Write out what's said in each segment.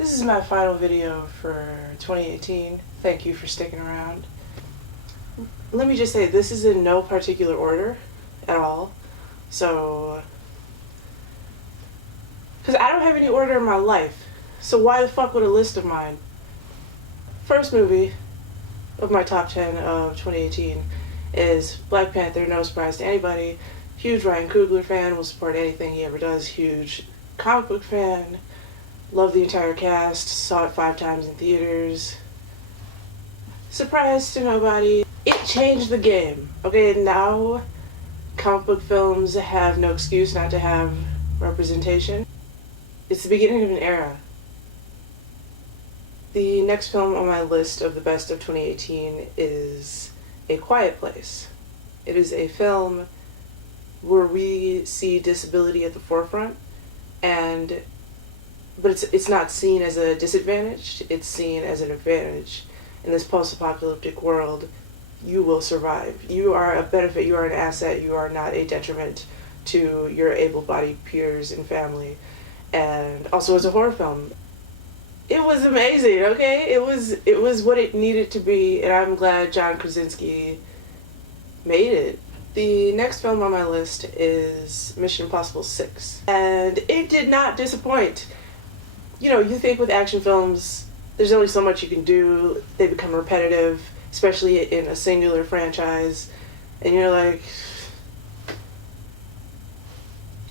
This is my final video for 2018. Thank you for sticking around. Let me just say, this is in no particular order at all. So, because I don't have any order in my life. So why the fuck would a list of mine? First movie of my top 10 of 2018 is Black Panther. No surprise to anybody. Huge Ryan Coogler fan, will support anything he ever does. Huge comic book fan. Love the entire cast. Saw it 5 times in theaters. Surprise to nobody. It changed the game. Okay, now comic book films have no excuse not to have representation. It's the beginning of an era. The next film on my list of the best of 2018 is A Quiet Place. It is a film where we see disability at the forefront, but it's not seen as a disadvantage, it's seen as an advantage. In this post-apocalyptic world, you will survive. You are a benefit, you are an asset, you are not a detriment to your able-bodied peers and family. And also as a horror film, it was amazing, okay? It was what it needed to be, and I'm glad John Krasinski made it. The next film on my list is Mission Impossible 6, and it did not disappoint. You know, you think with action films, there's only so much you can do. They become repetitive, especially in a singular franchise, and you're like,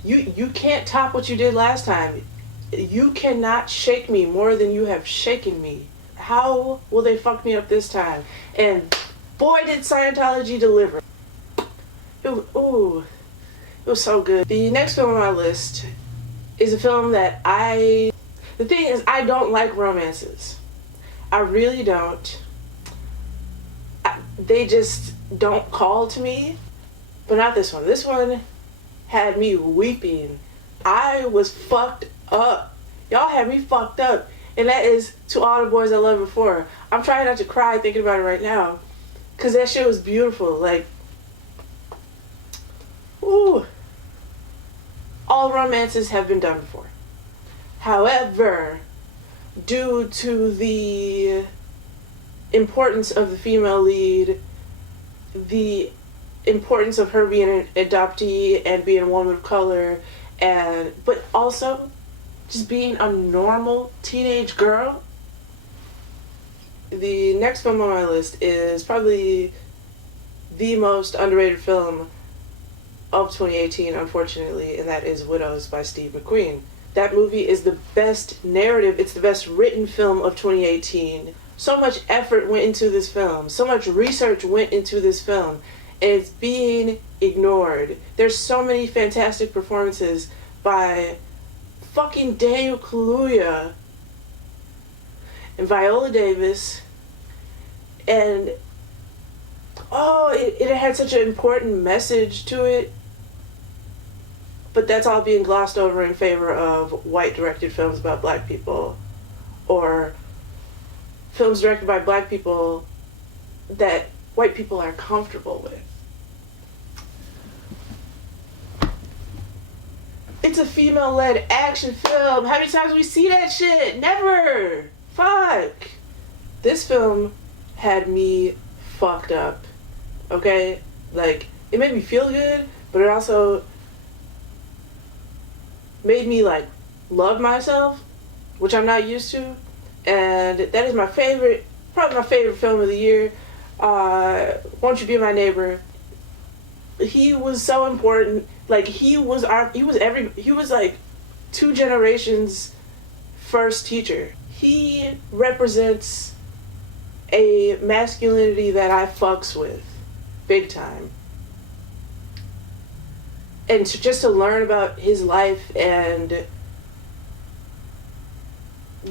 you can't top what you did last time. You cannot shake me more than you have shaken me. How will they fuck me up this time? And boy, did Scientology deliver. It was so good. The next film on my list is a film that the thing is, I don't like romances. I really don't. They just don't call to me. But not this one. This one had me weeping. I was fucked up. Y'all had me fucked up. And that is To All the Boys I Loved Before. I'm trying not to cry thinking about it right now, because that shit was beautiful. Like, ooh. All romances have been done before. However, due to the importance of the female lead, the importance of her being an adoptee and being a woman of color, but also just being a normal teenage girl, the next film on my list is probably the most underrated film of 2018, unfortunately, and that is Widows by Steve McQueen. That movie is the best narrative, it's the best written film of 2018. So much effort went into this film, so much research went into this film, and it's being ignored. There's so many fantastic performances by fucking Daniel Kaluuya and Viola Davis, and it had such an important message to it, but that's all being glossed over in favor of white directed films about black people, or films directed by black people that white people are comfortable with. It's a female-led action film. How many times do we see that shit? Never! Fuck! This film had me fucked up. Okay? Like, it made me feel good, but it also made me, like, love myself, which I'm not used to. And that is my favorite, probably my favorite film of the year. Won't You Be My Neighbor? He was so important. Like, he was like 2 generations' first teacher. He represents a masculinity that I fucks with big time. And just to learn about his life and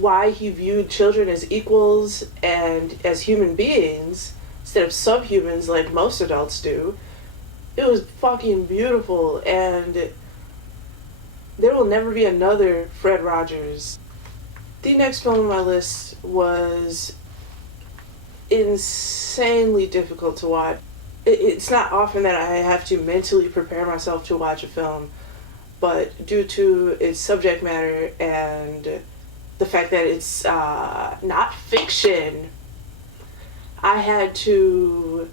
why he viewed children as equals and as human beings instead of subhumans like most adults do, it was fucking beautiful. And there will never be another Fred Rogers. The next film on my list was insanely difficult to watch. It's not often that I have to mentally prepare myself to watch a film, but due to its subject matter and the fact that it's not fiction. I had to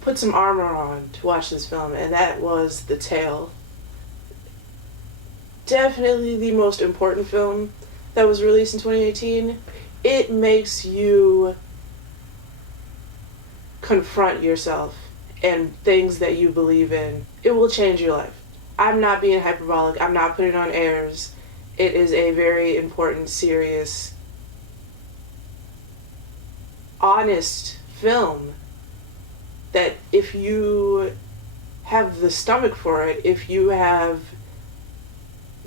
put some armor on to watch this film, and that was The Tale. Definitely the most important film that was released in 2018. It makes you confront yourself and things that you believe in. It will change your life. I'm not being hyperbolic. I'm not putting on airs. It is a very important, serious, honest film that if you have the stomach for it, if you have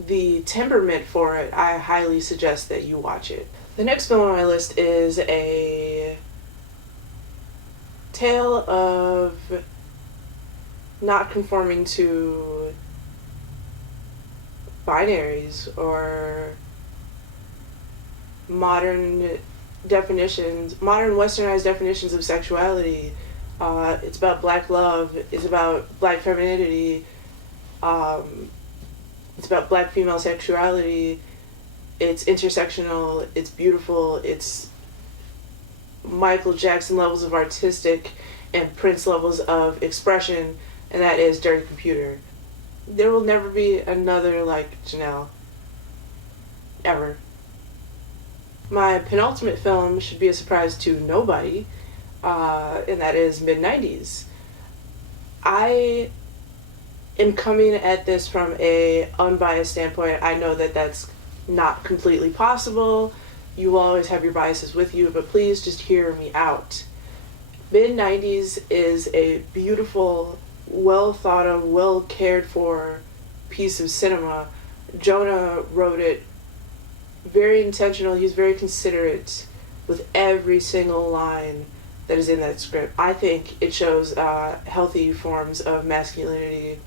the temperament for it, I highly suggest that you watch it. The next film on my list is a tale of not conforming to binaries or modern westernized definitions of sexuality. It's about black love, it's about black femininity, it's about black female sexuality, it's intersectional, it's beautiful, it's Michael Jackson levels of artistic and Prince levels of expression, and that is Dirty Computer. There will never be another like Janelle. Ever. My penultimate film should be a surprise to nobody, and that is mid-90s. I am coming at this from a unbiased standpoint. I know that that's not completely possible. You will always have your biases with you, but please just hear me out. Mid-90s is a beautiful, well thought of, well cared for piece of cinema. Jonah wrote it very intentional. He's very considerate with every single line that is in that script. I think it shows healthy forms of masculinity.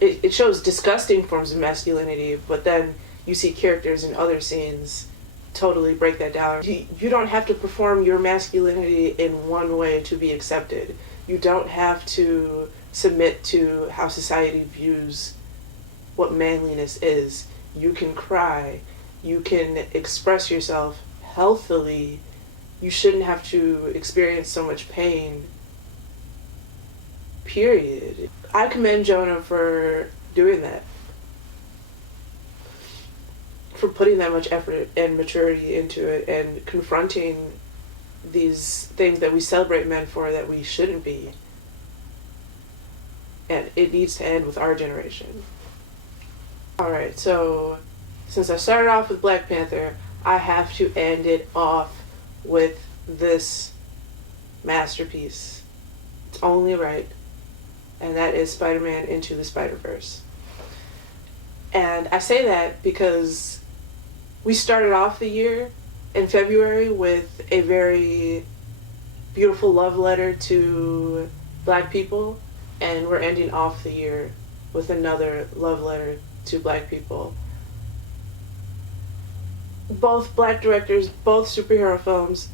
It shows disgusting forms of masculinity, but then you see characters in other scenes totally break that down. You don't have to perform your masculinity in one way to be accepted. You don't have to submit to how society views what manliness is. You can cry. You can express yourself healthily. You shouldn't have to experience so much pain. Period. I commend Jonah for doing that. For putting that much effort and maturity into it and confronting these things that we celebrate men for that we shouldn't be. And it needs to end with our generation. Alright, so since I started off with Black Panther, I have to end it off with this masterpiece. It's only right. And that is Spider-Man Into the Spider-Verse. And I say that because we started off the year in February with a very beautiful love letter to Black people, and we're ending off the year with another love letter to Black people. Both Black directors, both superhero films,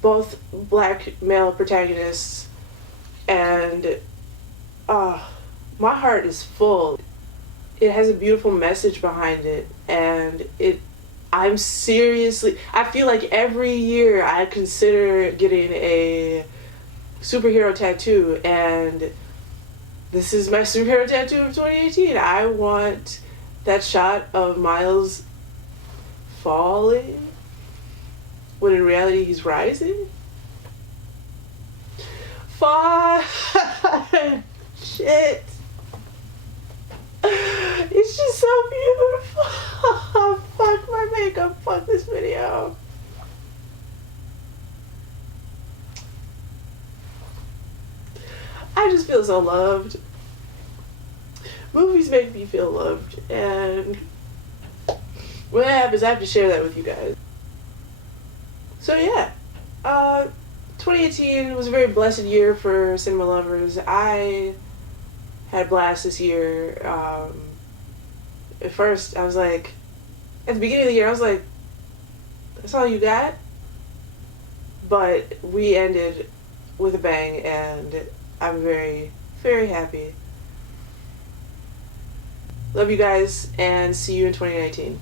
both Black male protagonists, and my heart is full. It has a beautiful message behind it, and I feel like every year I consider getting a superhero tattoo, and this is my superhero tattoo of 2018. I want that shot of Miles falling when in reality he's rising. Shit. It's just so beautiful. Fuck my makeup. Fuck this video. I just feel so loved. Movies make me feel loved, and when that happens, I have to share that with you guys. So yeah, 2018 was a very blessed year for cinema lovers. I had a blast this year. At first, I was like, at the beginning of the year, I was like, that's all you got? But we ended with a bang, and I'm very, very happy. Love you guys, and see you in 2019.